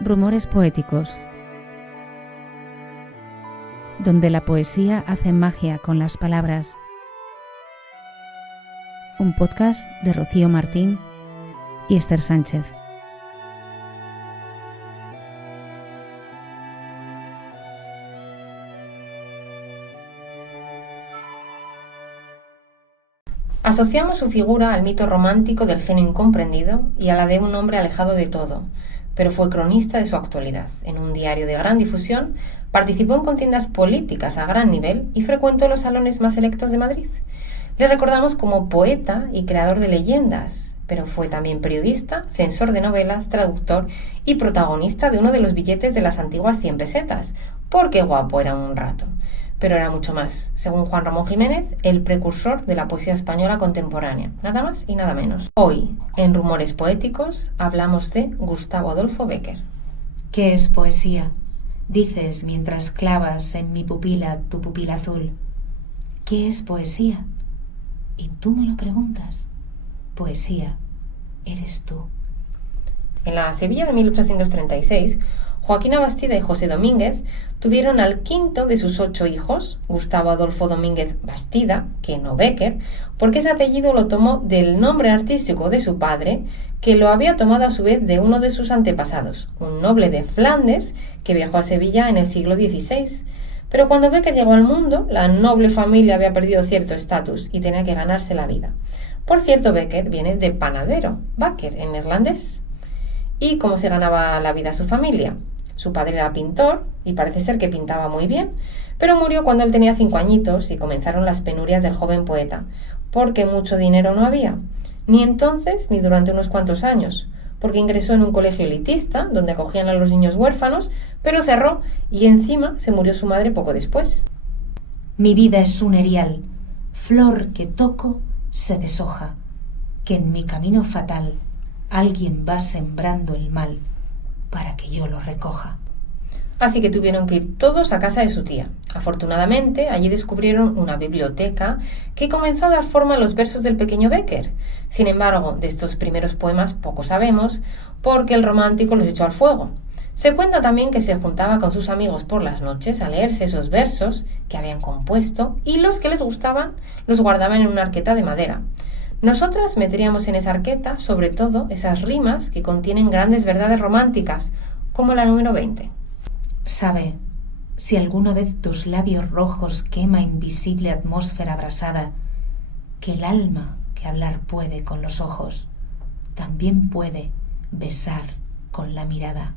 Rumores poéticos, donde la poesía hace magia con las palabras. Un podcast de Rocío Martín y Esther Sánchez. Asociamos su figura al mito romántico del genio incomprendido y a la de un hombre alejado de todo, pero fue cronista de su actualidad. En un diario de gran difusión, participó en contiendas políticas a gran nivel y frecuentó los salones más selectos de Madrid. Le recordamos como poeta y creador de leyendas, pero fue también periodista, censor de novelas, traductor y protagonista de uno de los billetes de las antiguas 100 pesetas, porque guapo era un rato. Pero era mucho más, según Juan Ramón Jiménez, el precursor de la poesía española contemporánea, nada más y nada menos. Hoy, en Rumores Poéticos, hablamos de Gustavo Adolfo Bécquer. ¿Qué es poesía? Dices mientras clavas en mi pupila tu pupila azul. ¿Qué es poesía? Y tú me lo preguntas. Poesía eres tú. En la Sevilla de 1836, Joaquina Bastida y José Domínguez tuvieron al quinto de sus 8 hijos, Gustavo Adolfo Domínguez Bastida, que no Bécquer, porque ese apellido lo tomó del nombre artístico de su padre, que lo había tomado a su vez de uno de sus antepasados, un noble de Flandes que viajó a Sevilla en el siglo XVI. Pero cuando Bécquer llegó al mundo, la noble familia había perdido cierto estatus y tenía que ganarse la vida. Por cierto, Bécquer viene de panadero, bakker en neerlandés. ¿Y cómo se ganaba la vida su familia? Su padre era pintor y parece ser que pintaba muy bien, pero murió cuando él tenía 5 añitos y comenzaron las penurias del joven poeta, porque mucho dinero no había, ni entonces ni durante unos cuantos años, porque ingresó en un colegio elitista donde acogían a los niños huérfanos, pero cerró y encima se murió su madre poco después. Mi vida es un erial, flor que toco se deshoja, que en mi camino fatal alguien va sembrando el mal para que yo lo recoja. Así que tuvieron que ir todos a casa de su tía. Afortunadamente, allí descubrieron una biblioteca que comenzó a dar forma a los versos del pequeño Bécquer. Sin embargo, de estos primeros poemas poco sabemos, porque el romántico los echó al fuego. Se cuenta también que se juntaba con sus amigos por las noches a leerse esos versos que habían compuesto y los que les gustaban los guardaban en una arqueta de madera. Nosotras meteríamos en esa arqueta, sobre todo, esas rimas que contienen grandes verdades románticas, como la número 20. Sabe, si alguna vez tus labios rojos quema invisible atmósfera abrasada, que el alma que hablar puede con los ojos, también puede besar con la mirada.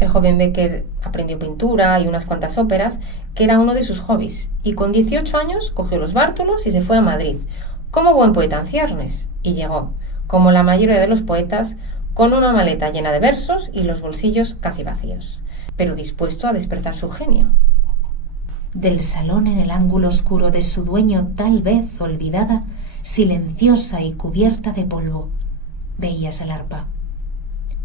El joven Bécquer aprendió pintura y unas cuantas óperas, que era uno de sus hobbies, y con 18 años cogió los bártulos y se fue a Madrid, como buen poeta en ciernes, y llegó, como la mayoría de los poetas, con una maleta llena de versos y los bolsillos casi vacíos, pero dispuesto a despertar su genio. Del salón en el ángulo oscuro de su dueño tal vez olvidada, silenciosa y cubierta de polvo, veías el arpa.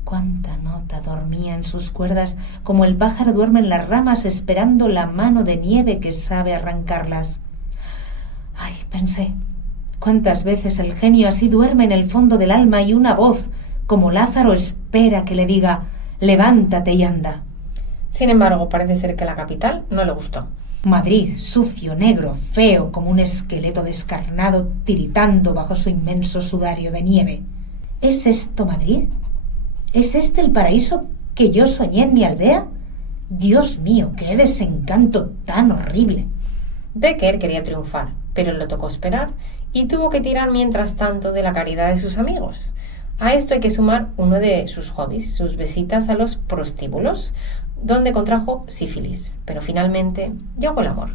Cuánta nota dormía en sus cuerdas, como el pájaro duerme en las ramas esperando la mano de nieve que sabe arrancarlas. Ay, pensé, cuántas veces el genio así duerme en el fondo del alma y una voz, como Lázaro, espera que le diga, levántate y anda. Sin embargo, parece ser que la capital no le gustó. Madrid, sucio, negro, feo, como un esqueleto descarnado tiritando bajo su inmenso sudario de nieve. ¿Es esto Madrid? ¿Es este el paraíso que yo soñé en mi aldea? Dios mío, qué desencanto tan horrible. Bécquer quería triunfar, pero le tocó esperar y tuvo que tirar mientras tanto de la caridad de sus amigos. A esto hay que sumar uno de sus hobbies, sus visitas a los prostíbulos, donde contrajo sífilis, pero finalmente llegó el amor.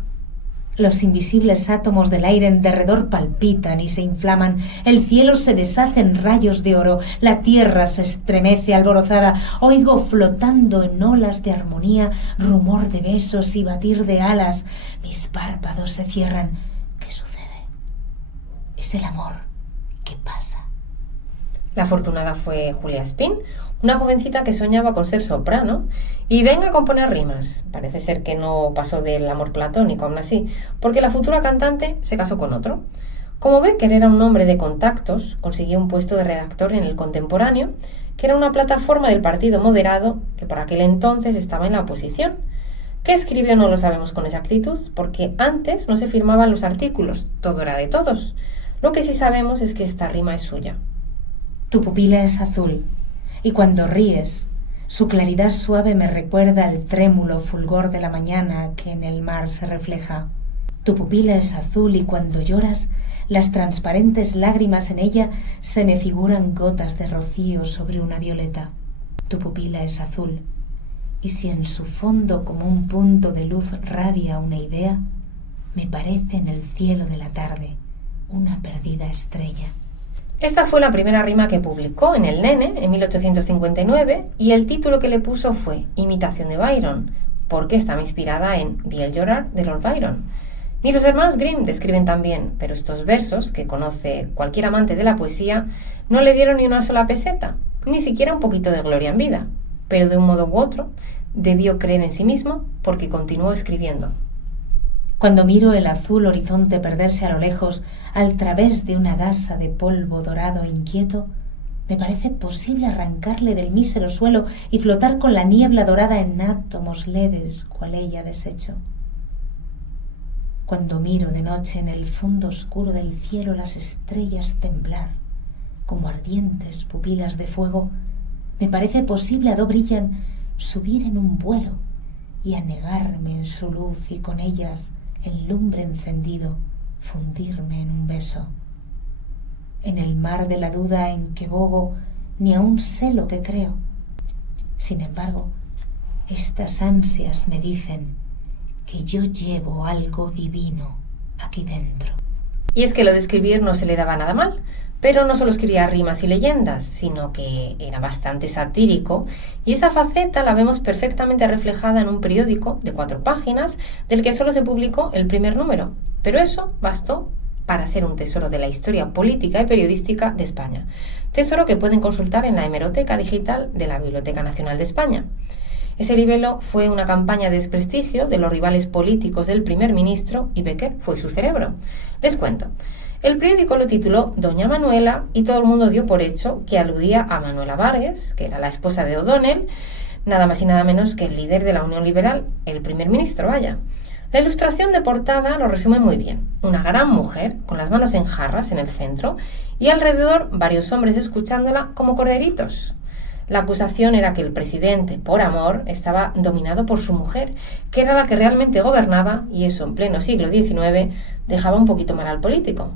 Los invisibles átomos del aire en derredor palpitan y se inflaman, el cielo se deshace en rayos de oro, la tierra se estremece alborozada, oigo flotando en olas de armonía rumor de besos y batir de alas, mis párpados se cierran. ¿Qué sucede? Es el amor. ¿Qué pasa? La afortunada fue Julia Espín, una jovencita que soñaba con ser soprano y venga a componer rimas. Parece ser que no pasó del amor platónico aún así, porque la futura cantante se casó con otro. Como Bécquer era un hombre de contactos, consiguió un puesto de redactor en El Contemporáneo, que era una plataforma del Partido Moderado que por aquel entonces estaba en la oposición. ¿Qué escribió? No lo sabemos con exactitud, porque antes no se firmaban los artículos, todo era de todos. Lo que sí sabemos es que esta rima es suya. Tu pupila es azul, y cuando ríes, su claridad suave me recuerda al trémulo fulgor de la mañana que en el mar se refleja. Tu pupila es azul y cuando lloras, las transparentes lágrimas en ella se me figuran gotas de rocío sobre una violeta. Tu pupila es azul, y si en su fondo como un punto de luz radia una idea, me parece en el cielo de la tarde una perdida estrella. Esta fue la primera rima que publicó en El Nene en 1859 y el título que le puso fue Imitación de Byron, porque estaba inspirada en Vi el llorar de Lord Byron. Ni los hermanos Grimm describen tan bien, pero estos versos, que conoce cualquier amante de la poesía, no le dieron ni una sola peseta, ni siquiera un poquito de gloria en vida, pero de un modo u otro debió creer en sí mismo porque continuó escribiendo. Cuando miro el azul horizonte perderse a lo lejos al través de una gasa de polvo dorado inquieto, me parece posible arrancarle del mísero suelo y flotar con la niebla dorada en átomos leves, cual ella deshecho. Cuando miro de noche en el fondo oscuro del cielo las estrellas temblar, como ardientes pupilas de fuego, me parece posible a do brillan subir en un vuelo y anegarme en su luz y con ellas en lumbre encendido fundirme en un beso. En el mar de la duda en que bogo ni aún sé lo que creo. Sin embargo, estas ansias me dicen que yo llevo algo divino aquí dentro. Y es que lo de escribir no se le daba nada mal, pero no solo escribía rimas y leyendas, sino que era bastante satírico, y esa faceta la vemos perfectamente reflejada en un periódico de 4 páginas, del que solo se publicó el primer número. Pero eso bastó para ser un tesoro de la historia política y periodística de España. Tesoro que pueden consultar en la hemeroteca digital de la Biblioteca Nacional de España. Ese libelo fue una campaña de desprestigio de los rivales políticos del primer ministro y Bécquer fue su cerebro. Les cuento. El periódico lo tituló Doña Manuela y todo el mundo dio por hecho que aludía a Manuela Vargas, que era la esposa de O'Donnell, nada más y nada menos que el líder de la Unión Liberal, el primer ministro, vaya. La ilustración de portada lo resume muy bien. Una gran mujer, con las manos en jarras en el centro, y alrededor varios hombres escuchándola como corderitos. La acusación era que el presidente, por amor, estaba dominado por su mujer, que era la que realmente gobernaba, y eso en pleno siglo XIX dejaba un poquito mal al político.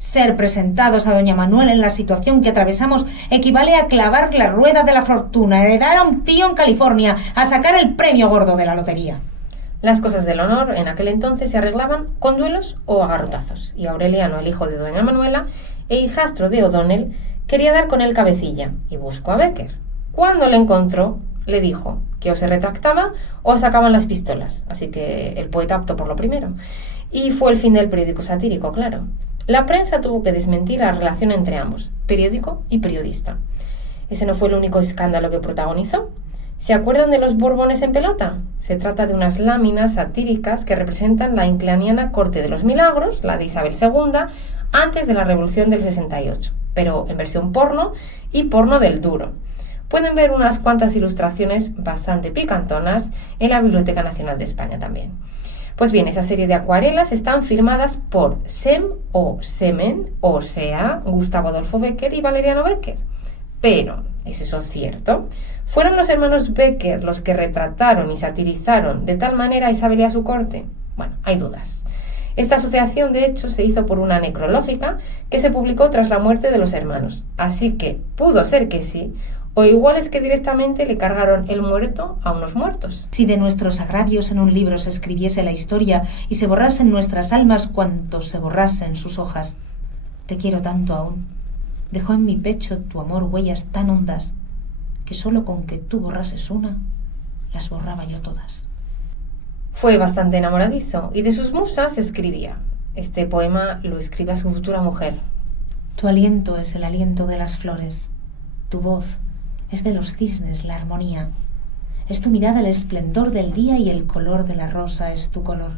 Ser presentados a doña Manuela en la situación que atravesamos equivale a clavar la rueda de la fortuna, heredar a un tío en California, a sacar el premio gordo de la lotería. Las cosas del honor en aquel entonces se arreglaban con duelos o a garrotazos, y Aureliano, el hijo de doña Manuela e hijastro de O'Donnell, quería dar con él cabecilla y buscó a Bécquer. Cuando le encontró, le dijo que o se retractaba o sacaban las pistolas, así que el poeta optó por lo primero. Y fue el fin del periódico satírico, claro. La prensa tuvo que desmentir la relación entre ambos, periódico y periodista. Ese no fue el único escándalo que protagonizó. ¿Se acuerdan de los Borbones en pelota? Se trata de unas láminas satíricas que representan la inclaniana corte de los milagros, la de Isabel II, antes de la Revolución del 68, pero en versión porno y porno del duro. Pueden ver unas cuantas ilustraciones bastante picantonas en la Biblioteca Nacional de España también. Pues bien, esa serie de acuarelas están firmadas por Sem o Semen, o sea, Gustavo Adolfo Bécquer y Valeriano Bécquer. Pero, ¿es eso cierto? ¿Fueron los hermanos Bécquer los que retrataron y satirizaron de tal manera a Isabel y a su corte? Bueno, hay dudas. Esta asociación, de hecho, se hizo por una necrológica que se publicó tras la muerte de los hermanos. Así que pudo ser que sí, o igual es que directamente le cargaron el muerto a unos muertos. Si de nuestros agravios en un libro se escribiese la historia y se borrasen nuestras almas cuanto se borrasen sus hojas. Te quiero tanto aún. Dejó en mi pecho tu amor huellas tan hondas que solo con que tú borrases una, las borraba yo todas. Fue bastante enamoradizo y de sus musas escribía. Este poema lo escribe a su futura mujer. Tu aliento es el aliento de las flores. Tu voz es de los cisnes la armonía. Es tu mirada el esplendor del día y el color de la rosa es tu color.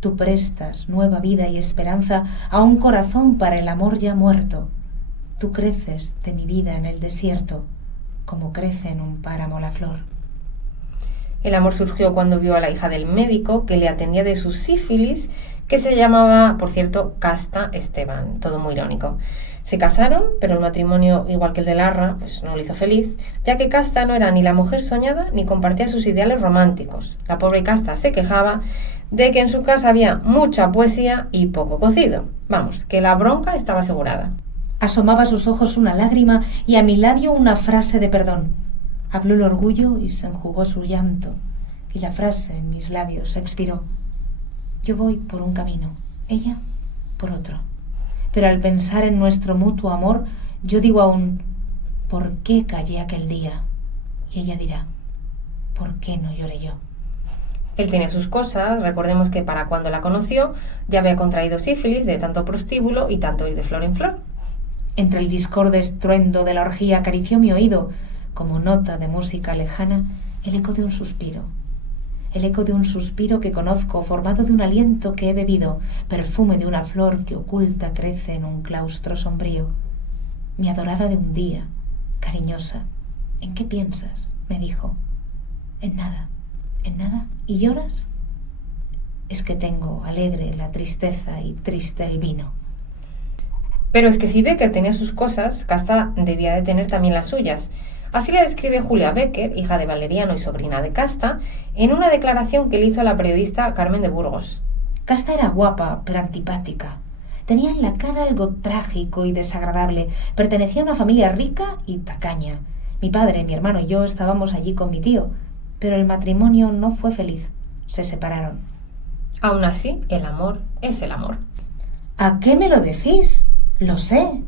Tú prestas nueva vida y esperanza a un corazón para el amor ya muerto. Tú creces de mi vida en el desierto como crece en un páramo la flor. El amor surgió cuando vio a la hija del médico que le atendía de su sífilis, que se llamaba, por cierto, Casta Esteban, todo muy irónico. Se casaron, pero el matrimonio, igual que el de Larra, pues no lo hizo feliz, ya que Casta no era ni la mujer soñada ni compartía sus ideales románticos. La pobre Casta se quejaba de que en su casa había mucha poesía y poco cocido. Vamos, que la bronca estaba asegurada. Asomaba a sus ojos una lágrima y a mi labio una frase de perdón. Habló el orgullo y se enjugó su llanto, y la frase en mis labios expiró. Yo voy por un camino, ella por otro. Pero al pensar en nuestro mutuo amor, yo digo aún, ¿por qué callé aquel día? Y ella dirá, ¿por qué no lloré yo? Él tiene sus cosas, recordemos que para cuando la conoció ya había contraído sífilis de tanto prostíbulo y tanto ir de flor en flor. Entre el discorde estruendo de la orgía acarició mi oído, como nota de música lejana, el eco de un suspiro. El eco de un suspiro que conozco, formado de un aliento que he bebido, perfume de una flor que oculta crece en un claustro sombrío. Mi adorada de un día, cariñosa, ¿en qué piensas?, me dijo. En nada. ¿En nada? ¿Y lloras? Es que tengo alegre la tristeza y triste el vino. Pero es que si Becker tenía sus cosas, Casta debía de tener también las suyas. Así la describe Julia Becker, hija de Valeriano y sobrina de Casta, en una declaración que le hizo a la periodista Carmen de Burgos. Casta era guapa, pero antipática. Tenía en la cara algo trágico y desagradable. Pertenecía a una familia rica y tacaña. Mi padre, mi hermano y yo estábamos allí con mi tío, pero el matrimonio no fue feliz. Se separaron. Aún así, el amor es el amor. ¿A qué me lo decís? Lo sé.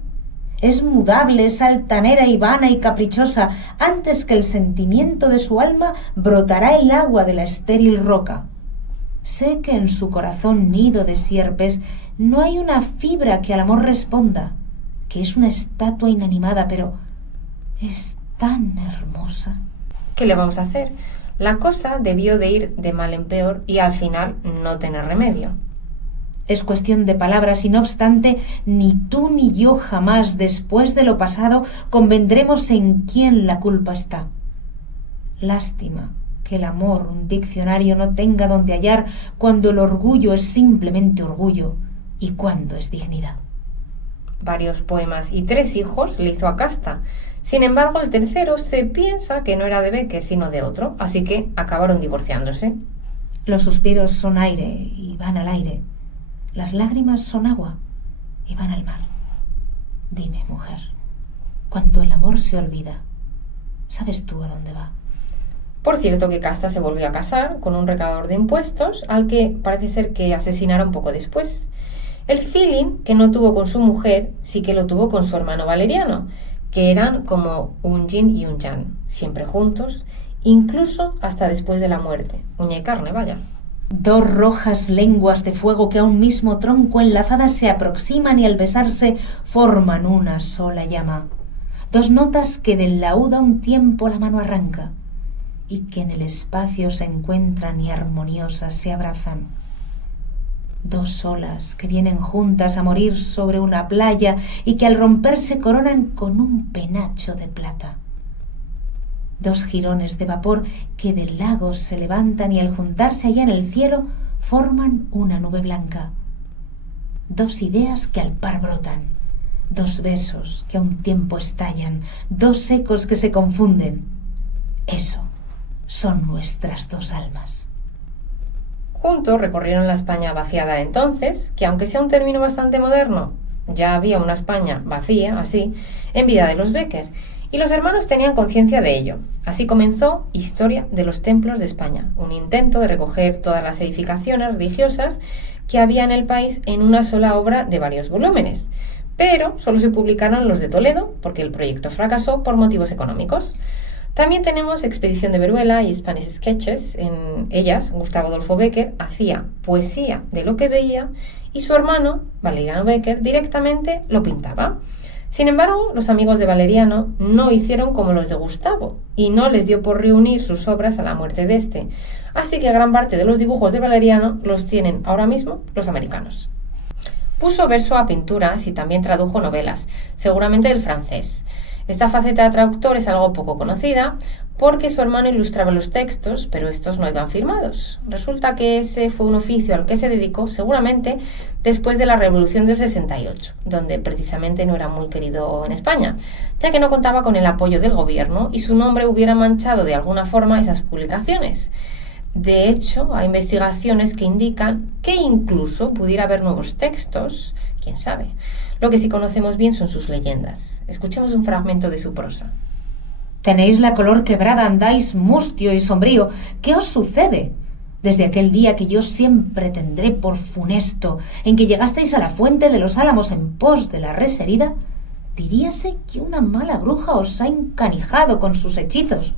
Es mudable, es altanera y vana y caprichosa. Antes que el sentimiento de su alma brotará el agua de la estéril roca. Sé que en su corazón nido de sierpes no hay una fibra que al amor responda, que es una estatua inanimada, pero es tan hermosa. ¿Qué le vamos a hacer? La cosa debió de ir de mal en peor y al final no tener remedio. Es cuestión de palabras y no obstante, ni tú ni yo jamás, después de lo pasado, convendremos en quién la culpa está. Lástima que el amor, un diccionario, no tenga donde hallar cuando el orgullo es simplemente orgullo y cuando es dignidad. Varios poemas y 3 hijos le hizo a Casta. Sin embargo, el tercero se piensa que no era de Becker, sino de otro, así que acabaron divorciándose. Los suspiros son aire y van al aire. Las lágrimas son agua y van al mar. Dime, mujer, cuando el amor se olvida, ¿sabes tú a dónde va? Por cierto que Casta se volvió a casar con un recaudador de impuestos al que parece ser que asesinara un poco después. El feeling que no tuvo con su mujer sí que lo tuvo con su hermano Valeriano, que eran como un yin y un yang, siempre juntos, incluso hasta después de la muerte. Uña y carne, vaya. 2 rojas lenguas de fuego que a un mismo tronco enlazadas se aproximan y al besarse forman una sola llama. 2 notas que del laúd a un tiempo la mano arranca y que en el espacio se encuentran y armoniosas se abrazan. 2 olas que vienen juntas a morir sobre una playa y que al romperse coronan con un penacho de plata. 2 jirones de vapor que del lago se levantan y al juntarse allá en el cielo forman una nube blanca. 2 ideas que al par brotan, 2 besos que a un tiempo estallan, 2 ecos que se confunden. Eso son nuestras 2 almas. Juntos recorrieron la España vaciada entonces, que aunque sea un término bastante moderno, ya había una España vacía, así, en vida de los Becker, y los hermanos tenían conciencia de ello. Así comenzó Historia de los Templos de España, un intento de recoger todas las edificaciones religiosas que había en el país en una sola obra de varios volúmenes, pero solo se publicaron los de Toledo porque el proyecto fracasó por motivos económicos. También tenemos Expedición de Veruela y Spanish Sketches. En ellas, Gustavo Adolfo Becker hacía poesía de lo que veía y su hermano, Valeriano Becker, directamente lo pintaba. Sin embargo, los amigos de Valeriano no hicieron como los de Gustavo y no les dio por reunir sus obras a la muerte de este. Así que gran parte de los dibujos de Valeriano los tienen ahora mismo los americanos. Puso verso a pinturas y también tradujo novelas, seguramente del francés. Esta faceta de traductor es algo poco conocida porque su hermano ilustraba los textos, pero estos no iban firmados. Resulta que ese fue un oficio al que se dedicó seguramente después de la Revolución del 68, donde precisamente no era muy querido en España, ya que no contaba con el apoyo del gobierno y su nombre hubiera manchado de alguna forma esas publicaciones. De hecho, hay investigaciones que indican que incluso pudiera haber nuevos textos, quién sabe. Lo que sí conocemos bien son sus leyendas. Escuchemos un fragmento de su prosa. Tenéis la color quebrada, andáis mustio y sombrío. ¿Qué os sucede? Desde aquel día que yo siempre tendré por funesto, en que llegasteis a la fuente de los álamos en pos de la res herida, diríase que una mala bruja os ha encanijado con sus hechizos.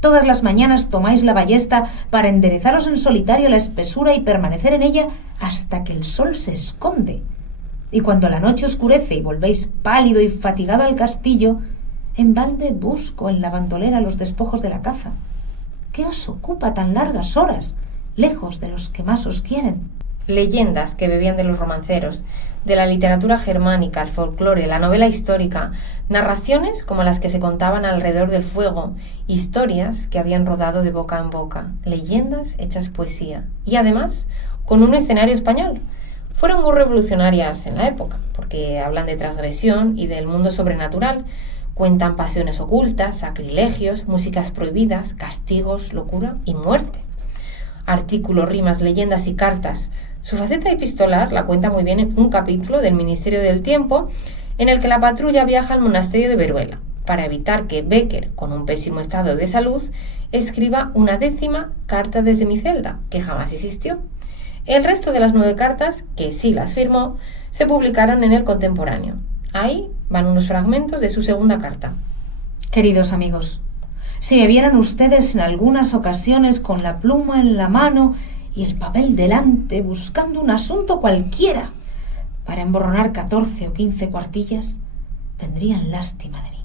Todas las mañanas tomáis la ballesta para enderezaros en solitario la espesura y permanecer en ella hasta que el sol se esconde. Y cuando la noche oscurece y volvéis pálido y fatigado al castillo, en balde busco en la bandolera los despojos de la caza. ¿Qué os ocupa tan largas horas, lejos de los que más os quieren? Leyendas que bebían de los romanceros, de la literatura germánica, el folclore, la novela histórica, narraciones como las que se contaban alrededor del fuego, historias que habían rodado de boca en boca, leyendas hechas poesía y además con un escenario español. Fueron muy revolucionarias en la época porque hablan de transgresión y del mundo sobrenatural. Cuentan pasiones ocultas, sacrilegios, músicas prohibidas, castigos, locura y muerte. Artículos, rimas, leyendas y cartas. Su faceta epistolar la cuenta muy bien en un capítulo del Ministerio del Tiempo en el que la patrulla viaja al monasterio de Veruela para evitar que Bécquer, con un pésimo estado de salud, escriba una 10ª carta desde mi celda, que jamás existió. El resto de las 9 cartas, que sí las firmó, se publicaron en el Contemporáneo. Ahí van unos fragmentos de su 2ª carta. Queridos amigos, si me vieran ustedes en algunas ocasiones con la pluma en la mano y el papel delante buscando un asunto cualquiera para emborronar 14 o 15 cuartillas, tendrían lástima de mí.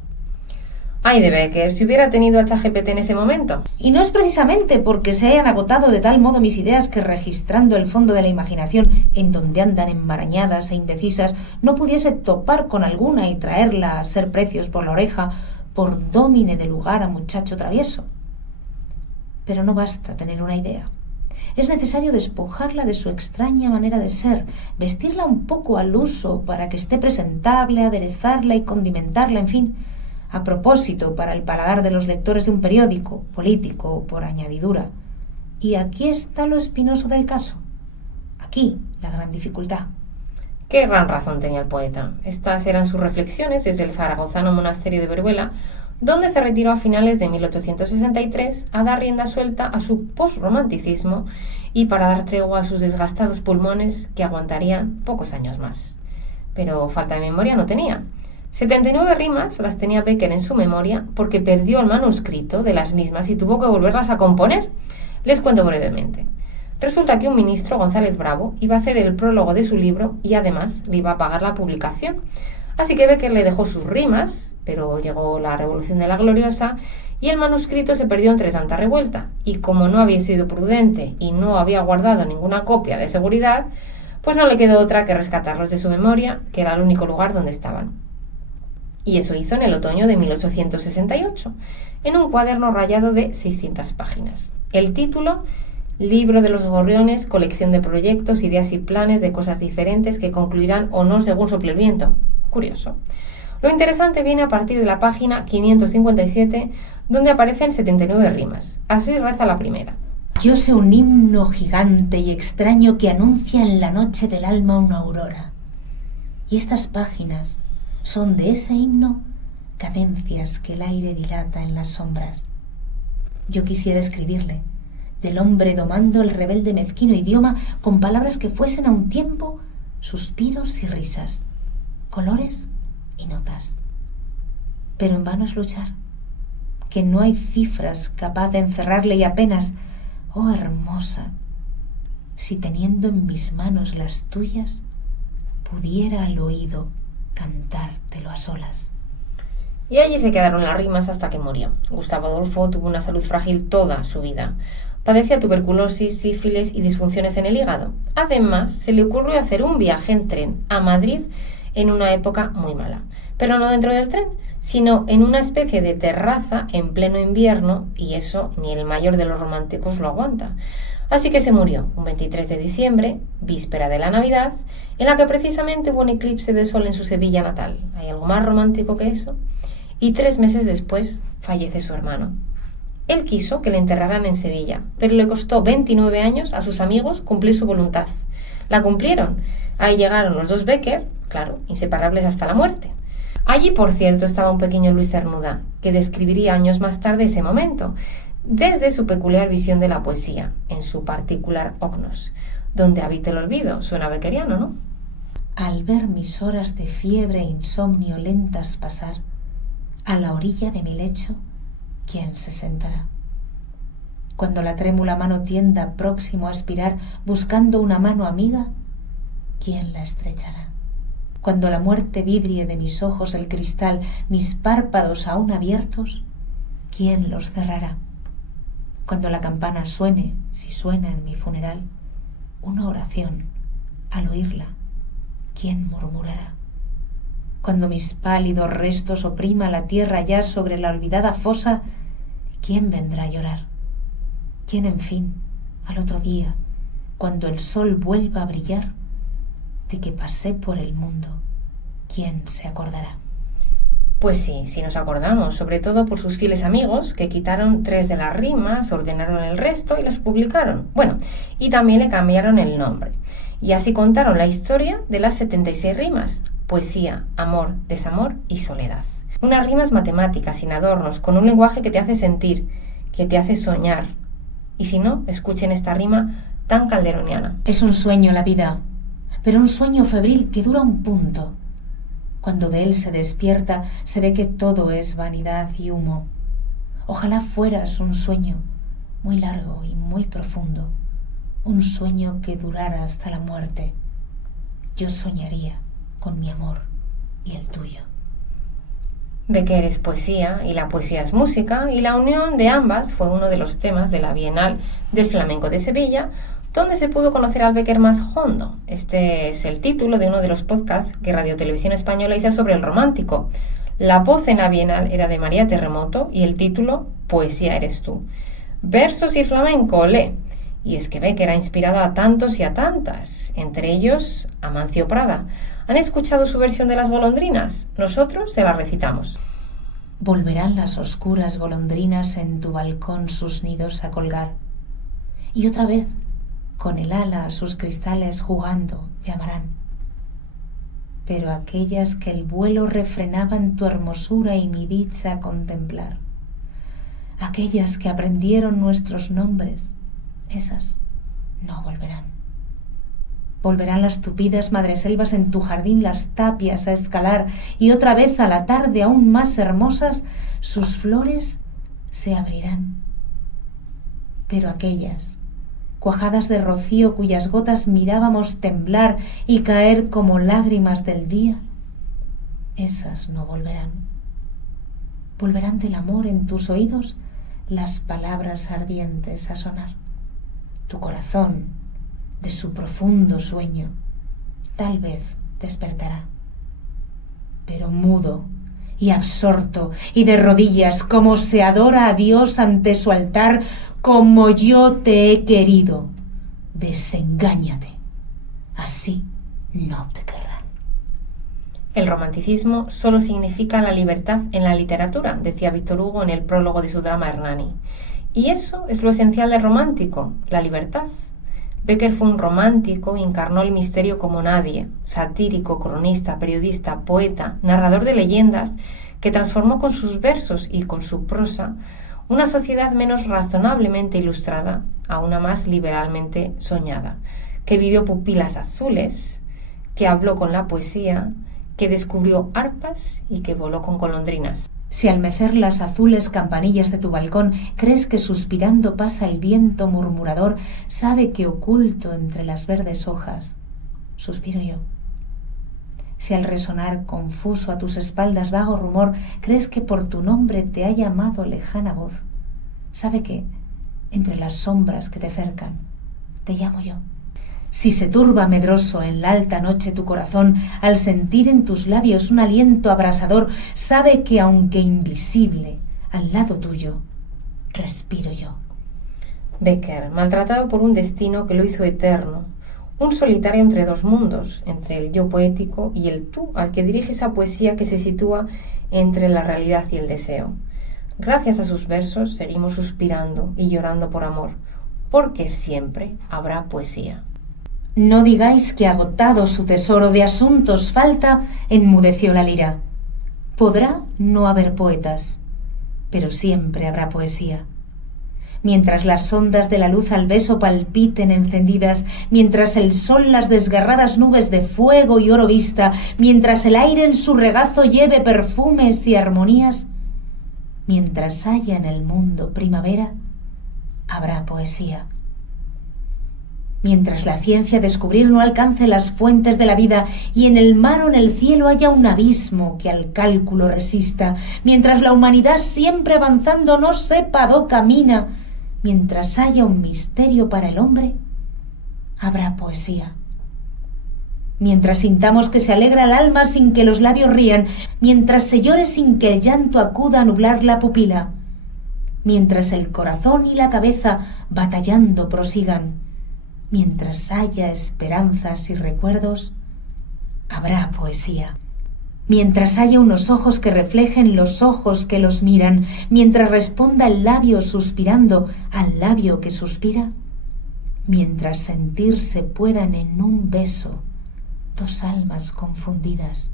Ay de Bécquer, si hubiera tenido a ChatGPT en ese momento. Y no es precisamente porque se hayan agotado de tal modo mis ideas que registrando el fondo de la imaginación en donde andan enmarañadas e indecisas no pudiese topar con alguna y traerla a ser precios por la oreja por dómine de lugar a muchacho travieso. Pero no basta tener una idea. Es necesario despojarla de su extraña manera de ser, vestirla un poco al uso para que esté presentable, aderezarla y condimentarla, en fin, a propósito para el paladar de los lectores de un periódico, político o por añadidura. Y aquí está lo espinoso del caso. Aquí la gran dificultad. Qué gran razón tenía el poeta. Estas eran sus reflexiones desde el zaragozano monasterio de Veruela, donde se retiró a finales de 1863 a dar rienda suelta a su posromanticismo y para dar tregua a sus desgastados pulmones que aguantarían pocos años más. Pero falta de memoria no tenía. 79 rimas las tenía Bécquer en su memoria porque perdió el manuscrito de las mismas y tuvo que volverlas a componer. Les cuento brevemente. Resulta que un ministro, González Bravo, iba a hacer el prólogo de su libro y además le iba a pagar la publicación. Así que Bécquer le dejó sus rimas, pero llegó la Revolución de la Gloriosa y el manuscrito se perdió entre tanta revuelta. Y como no había sido prudente y no había guardado ninguna copia de seguridad, pues no le quedó otra que rescatarlos de su memoria, que era el único lugar donde estaban. Y eso hizo en el otoño de 1868, en un cuaderno rayado de 600 páginas. El título: Libro de los Gorriones, colección de proyectos, ideas y planes de cosas diferentes que concluirán o no según sople el viento. Curioso. Lo interesante viene a partir de la página 557, donde aparecen 79 rimas. Así reza la primera. Yo sé un himno gigante y extraño que anuncia en la noche del alma una aurora. Y estas páginas son de ese himno cadencias que el aire dilata en las sombras. Yo quisiera escribirle, del hombre domando el rebelde mezquino idioma, con palabras que fuesen a un tiempo suspiros y risas, colores y notas. Pero en vano es luchar, que no hay cifras capaz de encerrarle y apenas, oh hermosa, si teniendo en mis manos las tuyas, pudiera al oído cantártelo a solas. Y allí se quedaron las rimas hasta que murió. Gustavo Adolfo tuvo una salud frágil toda su vida. Padecía tuberculosis, sífilis y disfunciones en el hígado. Además, se le ocurrió hacer un viaje en tren a Madrid en una época muy mala. Pero no dentro del tren, sino en una especie de terraza en pleno invierno, y eso ni el mayor de los románticos lo aguanta. Así que se murió un 23 de diciembre, víspera de la Navidad, en la que precisamente hubo un eclipse de sol en su Sevilla natal. ¿Hay algo más romántico que eso? Y 3 meses después fallece su hermano. Él quiso que le enterraran en Sevilla, pero le costó 29 años a sus amigos cumplir su voluntad. La cumplieron. Ahí llegaron los dos Bécquer, claro, inseparables hasta la muerte. Allí, por cierto, estaba un pequeño Luis Cernuda, que describiría años más tarde ese momento, desde su peculiar visión de la poesía, en su particular ognos. Donde habita el olvido, suena beckeriano, ¿no? Al ver mis horas de fiebre e insomnio lentas pasar, a la orilla de mi lecho, ¿quién se sentará? Cuando la trémula mano tienda próximo a expirar, buscando una mano amiga, ¿quién la estrechará? Cuando la muerte vidrie de mis ojos el cristal, mis párpados aún abiertos, ¿quién los cerrará? Cuando la campana suene, si suena en mi funeral, una oración, al oírla, ¿quién murmurará? Cuando mis pálidos restos oprima la tierra ya sobre la olvidada fosa, ¿quién vendrá a llorar? ¿Quién, en fin, al otro día, cuando el sol vuelva a brillar, de que pasé por el mundo, ¿quién se acordará? Pues sí, si nos acordamos, sobre todo por sus fieles amigos, que quitaron 3 de las rimas, ordenaron el resto y las publicaron. Bueno, y también le cambiaron el nombre. Y así contaron la historia de las 76 rimas: poesía, amor, desamor y soledad. Unas rimas matemáticas, sin adornos, con un lenguaje que te hace sentir, que te hace soñar. Y si no, escuchen esta rima tan calderoniana. Es un sueño la vida, pero un sueño febril que dura un punto. Cuando de él se despierta, se ve que todo es vanidad y humo. Ojalá fueras un sueño muy largo y muy profundo, un sueño que durara hasta la muerte. Yo soñaría con mi amor y el tuyo. Bécquer es poesía y la poesía es música, y la unión de ambas fue uno de los temas de la Bienal del Flamenco de Sevilla, donde se pudo conocer al Bécquer más hondo. Este es el título de uno de los podcasts que Radio Televisión Española hizo sobre el romántico. La voz en la Bienal era de María Terremoto y el título Poesía eres tú. Versos y flamenco, olé. Y es que Bécquer ha inspirado a tantos y a tantas, entre ellos Amancio Prada. ¿Han escuchado su versión de Las golondrinas? Nosotros se la recitamos. Volverán las oscuras golondrinas en tu balcón sus nidos a colgar. Y otra vez, con el ala a sus cristales jugando, llamarán. Pero aquellas que el vuelo refrenaban tu hermosura y mi dicha a contemplar, aquellas que aprendieron nuestros nombres, esas no volverán. Volverán las tupidas madreselvas en tu jardín, las tapias a escalar, y otra vez a la tarde aún más hermosas sus flores se abrirán. Pero aquellas, cuajadas de rocío cuyas gotas mirábamos temblar y caer como lágrimas del día, esas no volverán. Volverán del amor en tus oídos las palabras ardientes a sonar. Tu corazón, de su profundo sueño, tal vez despertará. Pero mudo y absorto y de rodillas, como se adora a Dios ante su altar, como yo te he querido, desengáñate, así no te querrán. El romanticismo solo significa la libertad en la literatura, decía Víctor Hugo en el prólogo de su drama Hernani. Y eso es lo esencial del romántico, la libertad. Bécquer fue un romántico y encarnó el misterio como nadie, satírico, cronista, periodista, poeta, narrador de leyendas, que transformó con sus versos y con su prosa una sociedad menos razonablemente ilustrada a una más liberalmente soñada, que vivió pupilas azules, que habló con la poesía, que descubrió arpas y que voló con golondrinas. Si al mecer las azules campanillas de tu balcón crees que suspirando pasa el viento murmurador, sabe que oculto entre las verdes hojas suspiro yo. Si al resonar confuso a tus espaldas vago rumor crees que por tu nombre te ha llamado lejana voz, sabe que entre las sombras que te cercan te llamo yo. Si se turba medroso en la alta noche tu corazón, al sentir en tus labios un aliento abrasador, sabe que aunque invisible, al lado tuyo, respiro yo. Becker, maltratado por un destino que lo hizo eterno, un solitario entre dos mundos, entre el yo poético y el tú, al que dirige esa poesía que se sitúa entre la realidad y el deseo. Gracias a sus versos seguimos suspirando y llorando por amor, porque siempre habrá poesía. No digáis que agotado su tesoro de asuntos falta, enmudeció la lira. Podrá no haber poetas, pero siempre habrá poesía. Mientras las ondas de la luz al beso palpiten encendidas, mientras el sol las desgarradas nubes de fuego y oro vista, mientras el aire en su regazo lleve perfumes y armonías, mientras haya en el mundo primavera, habrá poesía. Mientras la ciencia descubrir no alcance las fuentes de la vida y en el mar o en el cielo haya un abismo que al cálculo resista, mientras la humanidad siempre avanzando no sepa dó camina, mientras haya un misterio para el hombre, habrá poesía. Mientras sintamos que se alegra el alma sin que los labios rían, mientras se llore sin que el llanto acuda a nublar la pupila, mientras el corazón y la cabeza batallando prosigan, mientras haya esperanzas y recuerdos, habrá poesía. Mientras haya unos ojos que reflejen los ojos que los miran, mientras responda el labio suspirando al labio que suspira, mientras sentirse puedan en un beso dos almas confundidas,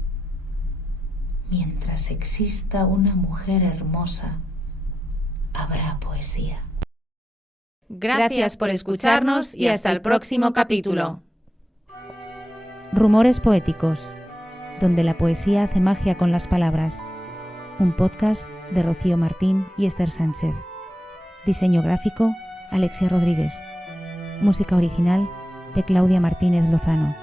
mientras exista una mujer hermosa, habrá poesía. Gracias por escucharnos y hasta el próximo capítulo. Rumores poéticos, donde la poesía hace magia con las palabras. Un podcast de Rocío Martín y Esther Sánchez. Diseño gráfico, Alexia Rodríguez. Música original de Claudia Martínez Lozano.